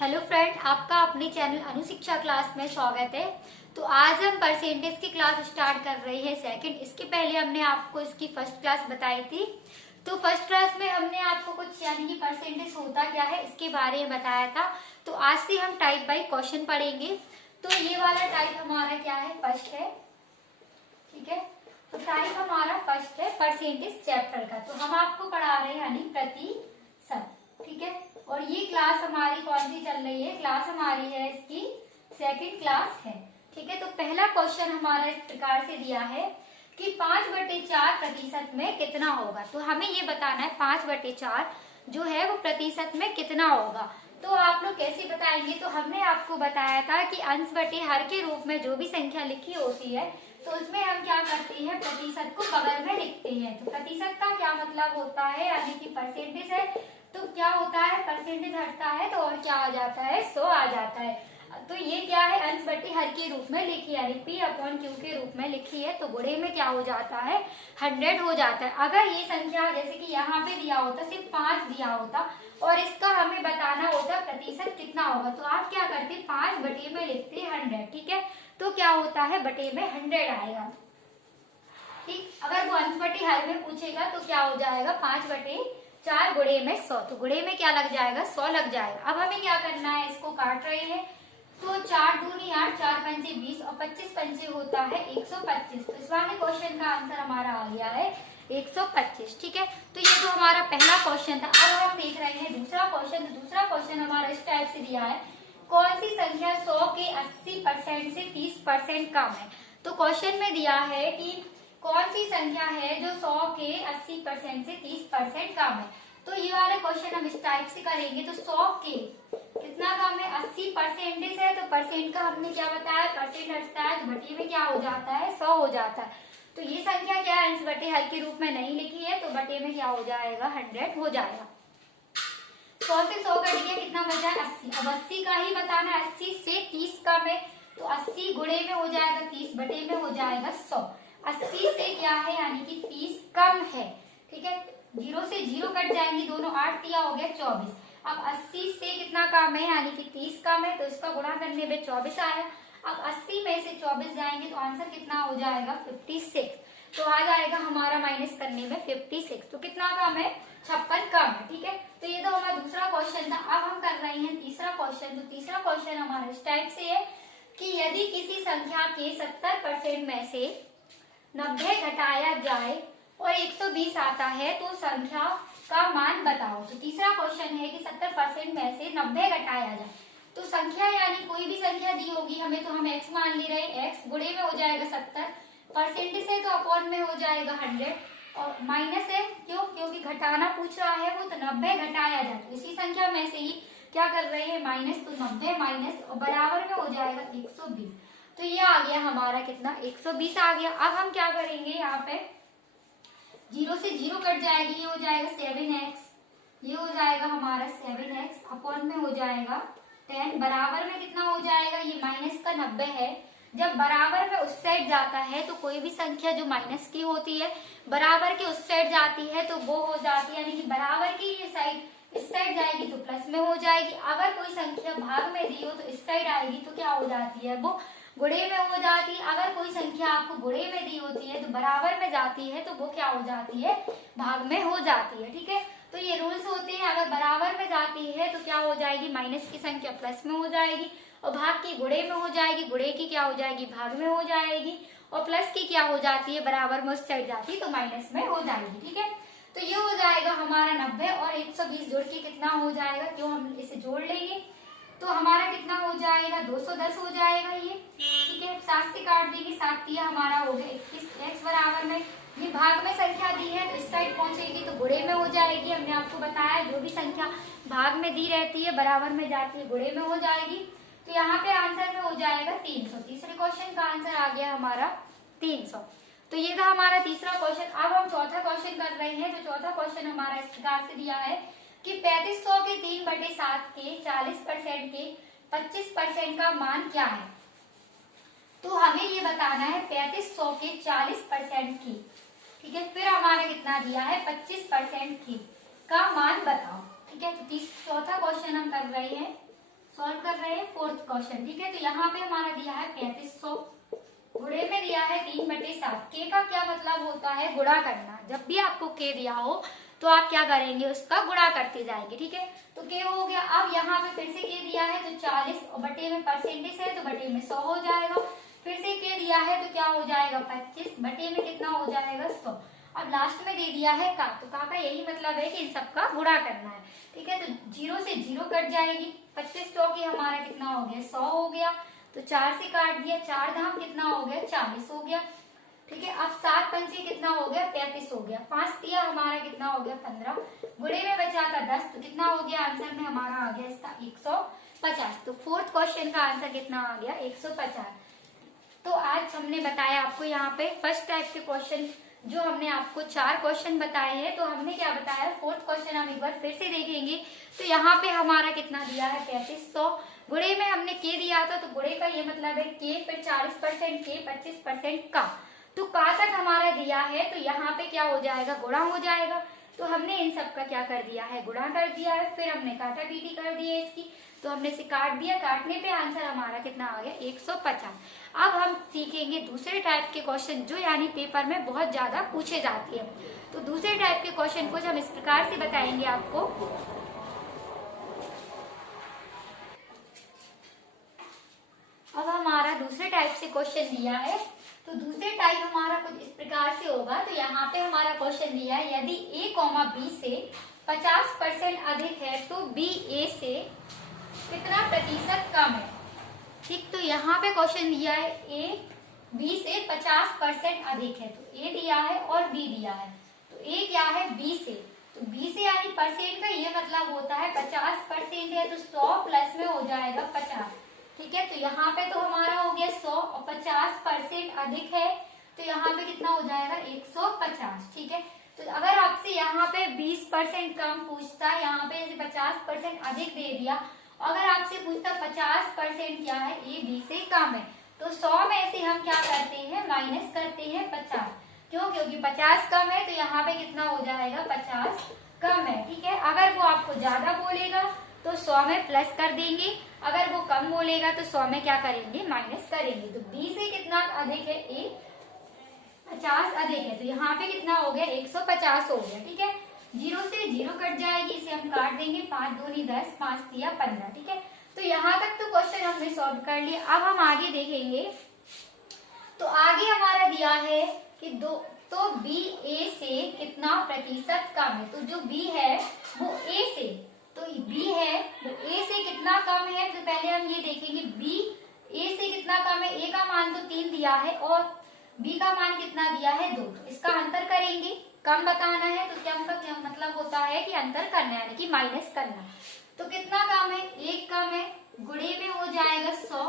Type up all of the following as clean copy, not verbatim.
Hello friend, आपका अपने channel अनुशिक्षा class में स्वागत है। तो आज हम परसेंटेज की क्लास स्टार्ट कर रहे हैं सेकंड। इसके पहले हमने आपको इसकी फर्स्ट क्लास बताई थी। तो फर्स्ट क्लास में हमने आपको कुछ यानी कि परसेंटेज होता क्या है इसके बारे में बताया था। तो आज से हम टाइप बाय क्वेश्चन पढ़ेंगे। तो ये वाला टाइप हमारा क्या है, फर्स्ट है। ठीक है, तो टाइप हमारा फर्स्ट है परसेंटेज चैप्टर का। तो हम आपको पढ़ा रहे हैं यानी प्रतिशत। ठीक है, और ये क्लास हमारी कौन सी चल रही है, क्लास हमारी है इसकी सेकंड क्लास है। ठीक है, तो पहला क्वेश्चन हमारा इस प्रकार से दिया है कि 5/4 में कितना होगा। तो हमें ये बताना है 5/4 जो है वो प्रतिशत में कितना होगा। तो आप लोग कैसे बताएंगे, तो हमने आपको बताया था कि अंश बटे हर के रूप में जो भी संख्या लिखी होती है तो उसमें हम क्या करते हैं, प्रतिशत को बगल में लिखते हैं। तो प्रतिशत का क्या मतलब होता है, यानी कि परसेंटेज है तो क्या होता है, परसेंटेज हटता है तो और क्या आ जाता है, 100 आ जाता है। तो ये क्या है, अंश बटे हर के रूप में लिखी है, P/Q के रूप में लिखी है। तो गुणे में क्या हो जाता है, 100 हो जाता है। अगर ये संख्या जैसे कि यहाँ पे दिया होता, सिर्फ 5 दिया होता और इसका हमें बताना होता प्रतिशत कितना होगा, तो आप क्या करते, 5 बटे में लिखते 100। ठीक है, तो क्या होता है, बटे में 100 आएगा। ठीक, अगर वो अंश बटे हर में पूछेगा तो क्या हो जाएगा, 5/4 गुणे में 100। तो गुणे में क्या लग जाएगा, 100 लग जाएगा। अब हमें क्या करना है, इसको काट रहे हैं। तो 4 दूनी 8, 4 पंचे 20 और 25 पंचे होता है 125। तो इस वाले क्वेश्चन का आंसर हमारा आ गया है 125। ठीक है, तो ये तो हमारा पहला क्वेश्चन था। अब हम देख रहे हैं दूसरा क्वेश्चन। तो दूसरा क्वेश्चन हमारा इस टाइप से दिया है, कौन सी संख्या 100 के 80% से 30% कम है। तो क्वेश्चन में दिया है कि कौन सी संख्या है जो 100 के 80% से 30% कम है। तो ये वाला क्वेश्चन हम इस टाइप से करेंगे। तो 100 के कितना कम है, 80% है। तो परसेंट का हमने क्या बताया, परसेंट हटता है तो बटे में क्या हो जाता है, 100 हो जाता है। तो ये संख्या क्या है, अंश बटे हर के रूप में नहीं लिखी है तो बटे में क्या हो जाएगा, 100 हो जाएगा। 100 से 100 कट गया, कितना बचा, 80। अब 80 का ही बताना है, 80 से 30 कम है तो 80 गुणे में हो जाएगा 30 बटे में हो जाएगा 100। 80 से क्या है, यानी कि 30 कम है। ठीक है, 0 से 0 कट जाएंगे, दोनों 8 दिया हो गया 24। अब 80 से कितना कम है, यानी कि 30 कम है तो इसका गुणा करने में 24 आया। अब 80 में से 24 जाएंगे तो आंसर कितना हो जाएगा, 56। तो आ जाएगा हमारा माइनस करने में 56। तो कितना कम है, 56 कम है। ठीक है, तो ये तो हमारा दूसरा क्वेश्चन था। अब हम कर रहे हैं तीसरा क्वेश्चन। तो तीसरा क्वेश्चन हमारा इस टाइप से है कि यदि किसी संख्या के 70% में से 90 घटाया जाए और 120 आता है तो संख्या का मान बताओ। तो तीसरा क्वेश्चन है कि 70% में से 90 घटाया जाए तो संख्या यानी कोई भी संख्या दी होगी हमें, तो हम x मान ले रहे हैं, x गुणे में हो जाएगा 70, परसेंटेज है तो अपॉन में हो जाएगा 100 और माइनस है, क्यों, क्योंकि घटाना पूछ रहा है वो, तो 90 घटाया जाए तो इसी संख्या में से ही क्या कर रहे हैं, माइनस। तो 90 माइनस और बराबर में हो जाएगा 120। तो ये आ गया हमारा कितना, 120 आ गया। अब हम क्या करेंगे, यहाँ पे 0 से 0 कट जाएगी, ये हो जाएगा 7x, ये हो जाएगा हमारा 7x अपॉन में हो जाएगा 10, बराबर में कितना हो जाएगा, ये माइनस का 90 है। जब बराबर में उस साइड जाता है तो कोई भी संख्या जो माइनस की होती है बराबर के उस साइड जाती है तो वो हो जाती है, यानी कि बराबर की ये साइड इस साइड जाएगी तो प्लस में हो जाएगी। अगर कोई संख्या भाग में दी हो तो इस साइड आएगी तो क्या हो जाती है, वो गुणे में हो जाती है। अगर कोई संख्या आपको गुणे में दी होती है तो बराबर में जाती है तो वो क्या हो जाती है, भाग में हो जाती है। ठीक है, तो ये रूल्स होते हैं। अगर बराबर में जाती है तो क्या हो जाएगी, माइनस की संख्या प्लस में हो जाएगी और भाग की गुणे में हो जाएगी, गुणे की क्या हो जाएगी, भाग में हो जाएगी और प्लस की क्या हो जाती है, बराबर में उस साइड जाती है तो माइनस में हो जाएगी। ठीक है, तो ये हो जाएगा हमारा 90 और 120 जोड़ के कितना हो जाएगा, क्यों हम इसे जोड़ लेंगे तो हमारा कितना हो जाएगा, 210 हो जाएगा ये। ठीक है, 7 से काट देंगे, 7 दिया हमारा हो गया 21, x बराबर में ये भाग में संख्या दी है तो इस साइड पहुंचेगी तो गुणे में हो जाएगी। हमने आपको बताया जो भी संख्या भाग में दी रहती है बराबर में जाती है गुणे में हो जाएगी। तो यहाँ पे आंसर में हो जाएगा 300। तीसरे क्वेश्चन का आंसर आ गया हमारा 300। तो ये था हमारा तीसरा क्वेश्चन। अब हम चौथा क्वेश्चन कर रहे हैं। तो चौथा क्वेश्चन हमारा इस प्रकार से दिया है कि 3500 के 3/7 के 40% के 25% का मान क्या है। तो हमें ये बताना है 3500 के 40% की, ठीक है, फिर हमारा कितना दिया है 25% की का मान बताओ। ठीक है, तो चौथा क्वेश्चन हम कर रहे हैं सॉल्व कर रहे हैं फोर्थ क्वेश्चन। ठीक है, तो यहाँ पे हमारा दिया है 3500, गुणे में दिया है 3/7। के का क्या मतलब होता है? गुणा करना। जब भी आपको के दिया हो तो आप क्या करेंगे? उसका गुणा करते जाएंगे। ठीक है, तो के हो गया। अब यहाँ पे फिर से के दिया है तो 40 और बटे में परसेंटेज है तो बटे में 100 हो जाएगा। फिर से के दिया है तो क्या हो जाएगा? 25 बटे में कितना हो जाएगा? 100। अब लास्ट में दे दिया है का, तो का यही मतलब है कि इन सबका गुणा करना है। ठीक है, तो 0 से 0 कट जाएगी। 25 चौकी हमारा कितना हो गया? 100 हो गया। तो 4 से काट दिया, 4 धाम कितना हो गया? 40 हो गया। ठीक है, अब 7 पंचे कितना हो गया? 35 हो गया। 5 दिया हमारा कितना हो गया? 15। गुणे में बचा था 10, तो कितना हो गया? आंसर में हमारा आ गया इसका 150। तो फोर्थ क्वेश्चन का आंसर कितना आ गया? 150। तो आज हमने बताया आपको यहाँ पे फर्स्ट टाइप के क्वेश्चन, जो हमने आपको 4 क्वेश्चन बताए हैं। तो हमने क्या बताया? फोर्थ क्वेश्चन हम एक बार फिर से देखेंगे। तो यहाँ पे हमारा कितना दिया है? 3500। गुणे में हमने के दिया था, तो गुणे का ये मतलब है के, फिर 40% के, 25% का। तो का तक हमारा दिया है, तो यहाँ पे क्या हो जाएगा? गुणा हो जाएगा। तो हमने इन सब का क्या कर दिया है? गुणा कर दिया है। फिर हमने काटा पीटी कर दी है इसकी, तो हमने इसे काट दिया। काटने पे आंसर हमारा कितना आ गया? 150। अब हम सीखेंगे दूसरे टाइप के क्वेश्चन, जो यानी पेपर में बहुत ज्यादा पूछे जाते हैं। तो दूसरे टाइप के क्वेश्चन कुछ हम इस प्रकार से बताएंगे आपको। अब हमारा दूसरे टाइप से क्वेश्चन दिया है, तो दूसरे टाइप हमारा कुछ इस प्रकार से होगा। तो यहाँ पे हमारा क्वेश्चन दिया है, यदि a, b से 50% अधिक है तो b a से कितना प्रतिशत कम है। ठीक, तो यहाँ पे क्वेश्चन दिया है a b से 50% अधिक है, तो a दिया है और b दिया है। तो a क्या है? b से, तो b से यानी परसेंट का ये मतलब होता है 50% है तो 100 प्लस में हो जाएगा 50। ठीक है, तो यहाँ पे तो हमारा हो गया 100 और 50% अधिक है, तो यहाँ पे कितना हो जाएगा? 150। ठीक है, तो अगर आपसे यहाँ पे 20% कम पूछता है, यहाँ पे 50% अधिक दे दिया, अगर आपसे पूछता 50% क्या है? ए बी से कम है, तो 100 में से हम क्या करते हैं? माइनस करते हैं 50। क्यों? क्योंकि 50 कम है, तो यहाँ पे कितना हो जाएगा? 50 कम है। ठीक है, अगर वो आपको ज्यादा बोलेगा तो 100 में प्लस कर देंगे, अगर वो कम बोलेगा तो 100 में क्या करेंगे? माइनस करेंगे। तो b से कितना अधिक है? a 50 अधिक है, तो यहाँ पे कितना हो गया? 150 हो गया। ठीक है, 0 से 0 कट जाएगी, इसे हम काट देंगे। 5 दूनी 10, 5 दिया 15। ठीक है, तो यहाँ तक तो क्वेश्चन हमने सॉल्व कर लिया। अब हम आगे देखेंगे, तो आगे हमारा दिया है कि तो b a से कितना प्रतिशत कम है। तो जो b है वो a से, तो b है वो a से कितना कम है। तो पहले हम ये देखेंगे b a से कितना कम है। a का मान तो 3 दिया है और b का मान कितना दिया है? 2। तो इसका अंतर करेंगे, कम बताना है, तो कम का क्या मतलब होता है कि अंतर करना है, यानी कि माइनस करना। तो कितना कम है? 1 कम है। गुणे में हो जाएगा 100।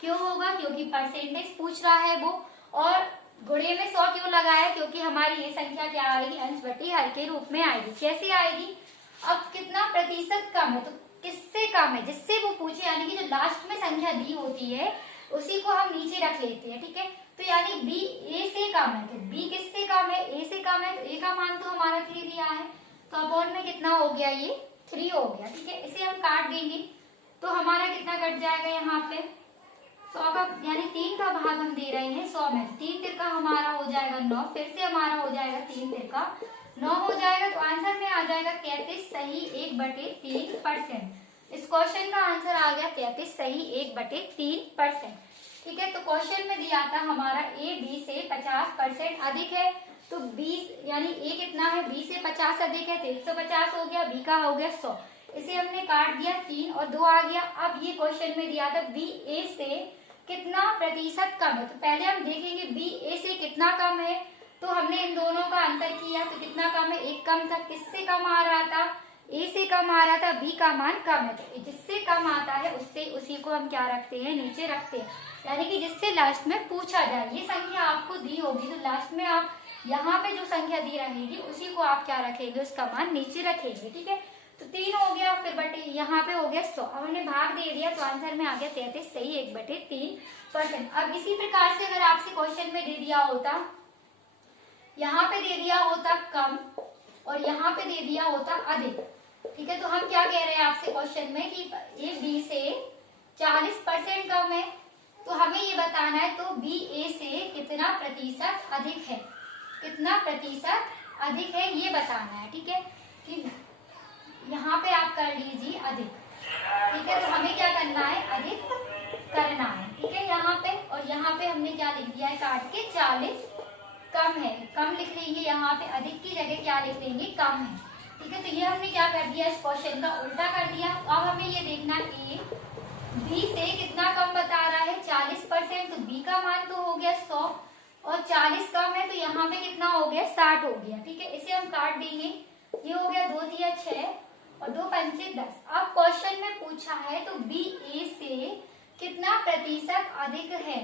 क्यों होगा? क्योंकि परसेंटेज पूछ रहा है वो, और गुणे में 100 क्यों लगाया? क्योंकि हमारी ये संख्या क्या आएगी? अंश बटी हर के रूप में आएगी। कैसे आएगी? अब कितना प्रतिशत कम है, तो किससे कम है? जिससे वो पूछे, यानी कि जो लास्ट में संख्या दी होती है उसी को हम नीचे रख लेते हैं। ठीक है, तो यानी b a से कम है, तो b किससे कम है? a से कम है, तो a का मान तो हमारा 3 दिया है, तो अपॉन में कितना हो गया? ये 3 हो गया। ठीक है, इसे हम काट देंगे, तो हमारा कितना कट जाएगा? यहाँ पे 100 का, यानी 3 का भाग हम दे रहे हैं 100 में, 3 तिरका हमारा हो जाएगा 9, फिर से हमारा हो जाएगा 3 तिरका 9 हो जाएगा। तो आंसर में आ जाएगा 33 सही 1/3%। इस क्वेश्चन का आंसर आ गया 33 सही 1/3%। ठीक है, तो क्वेश्चन में दिया था हमारा a b से 50% अधिक है, तो 20 यानी a कितना है? b से 50 अधिक है, तो 150 हो गया, b का हो गया 100। इसे हमने काट दिया, 3 और 2 आ गया। अब ये क्वेश्चन में दिया था b a से कितना प्रतिशत कम है, तो पहले हम देखेंगे b a से कितना कम है। तो हमने इन दोनों का अंतर किया, तो कितना कम है? 1 कम था। किससे कम आ रहा था? a से कम आ रहा था, b का मान कम है, तो जिससे कम आता है उससे उसी को हम क्या रखते हैं? नीचे रखते हैं, यानी कि जिससे लास्ट में पूछा जाए। ये संख्या आपको दी होगी, तो लास्ट में आप यहाँ पे जो संख्या दी रहेगी उसी को आप क्या रखेंगे? उसका मान नीचे रखेंगे। ठीक है, तो 3 हो गया, फिर बटे यहाँ पे हो गया 100। अब हमने भाग दे दिया, तो आंसर में आ गया 33 सही 1/3%। अब इसी प्रकार से अगर आपसे क्वेश्चन में दे दिया होता, यहाँ पे दे दिया होता कम और यहाँ पे दे दिया होता अधिक। ठीक है, तो हम क्या कह रहे हैं आपसे क्वेश्चन में कि ए बी से 40% कम है, तो हमें ये बताना है तो बी ए से कितना प्रतिशत अधिक है, कितना प्रतिशत अधिक है ये बताना है। ठीक है, कि यहाँ पे आप कर लीजिए अधिक। ठीक है, तो हमें क्या करना है, अधिक करना है। ठीक है, यहाँ पे और यहाँ पे हमने क्या लिख दिया है काट के 40 कम है, कम लिख लेंगे, यहाँ पे अधिक की जगह क्या लिख लेंगे, कम है। ठीक है, तो ये हमने क्या कर दिया, इस क्वेश्चन का उल्टा कर दिया। तो अब हमें ये देखना कि बी से कितना कम बता रहा है 40%, तो बी का मान तो हो गया 100 और 40 कम है तो यहाँ पे कितना हो गया, 60 हो गया। ठीक है, इसे हम काट देंगे, ये हो गया 2 तिया 6 और 2 पंचे 10। अब क्वेश्चन में पूछा है तो बी ए से कितना प्रतिशत अधिक है,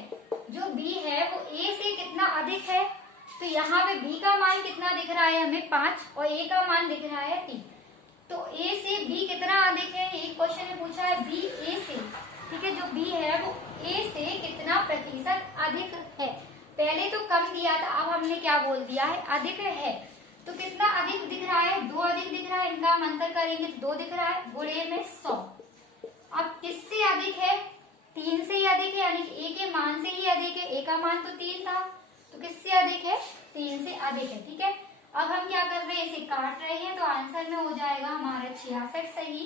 जो बी है वो ए से कितना अधिक है, तो यहाँ पे बी का मान कितना दिख रहा है हमें 5 और ए का मान दिख रहा है 3, तो ए से बी कितना अधिक है, एक क्वेश्चन में पूछा है बी ए से। ठीक है, जो बी है वो ए से कितना प्रतिशत अधिक है, पहले तो कम दिया था, अब हमने क्या बोल दिया है, अधिक है। तो कितना अधिक दिख रहा है, 2 अधिक दिख रहा है, इनका हम अंतर करेंगे तो 2 दिख रहा है, गुणे में 100। अब किससे अधिक है, 3 से ही अधिक है, यानी ए के मान से ही अधिक है, ए का मान तो 3 था, तो किससे अधिक है, 3 से अधिक है। ठीक है, अब हम क्या कर रहे हैं, इसे काट रहे हैं, तो आंसर में हो जाएगा हमारा 66 सही।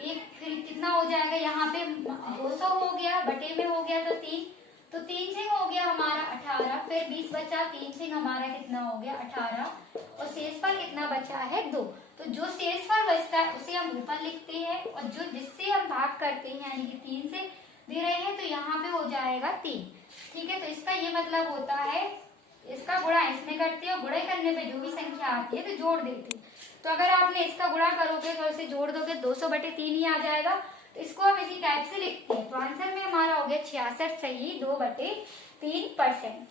एक फिर कितना हो जाएगा, यहाँ पे 200 हो गया, बटे में हो गया तो 3, तो 3 से हो गया हमारा 18, फिर 20 बचा, 3 से हमारा कितना हो गया 18 और शेषफल कितना बचा है 2। तो जो शेषफल बचता है उसे हम ऊपर लिखते हैं और जो जिससे हम भाग करते हैं यानी कि 3 से दे रहे हैं तो यहाँ पे हो जाएगा 3। ठीक है, तो इसका ये मतलब होता है इसका गुणा इसमें करते हैं और गुणा करने पे जो भी संख्या आती है तो जोड़ देते हैं। तो अगर आपने इसका गुणा करोगे तो इसे जोड़ दोगे 200/3 ही आ जाएगा, तो इसको हम इसी टाइप से लिखते हैं। तो आंसर में हमारा हो गया 66 सही 2/3%।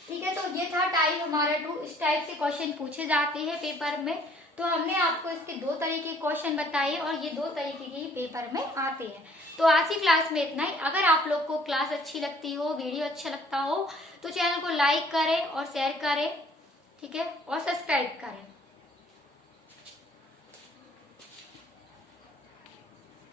ठीक है, तो ये था टाइप हमारा 2। इस टाइप से क्वेश्चन पूछे जाते हैं पेपर में। तो हमने आपको इसके 2 तरीके के क्वेश्चन बताए और ये 2 तरीके के ही पेपर में आते हैं। तो आज की क्लास में इतना ही। अगर आप लोग को क्लास अच्छी लगती हो, वीडियो अच्छा लगता हो तो चैनल को लाइक करें और शेयर करें। ठीक है, और सब्सक्राइब करें।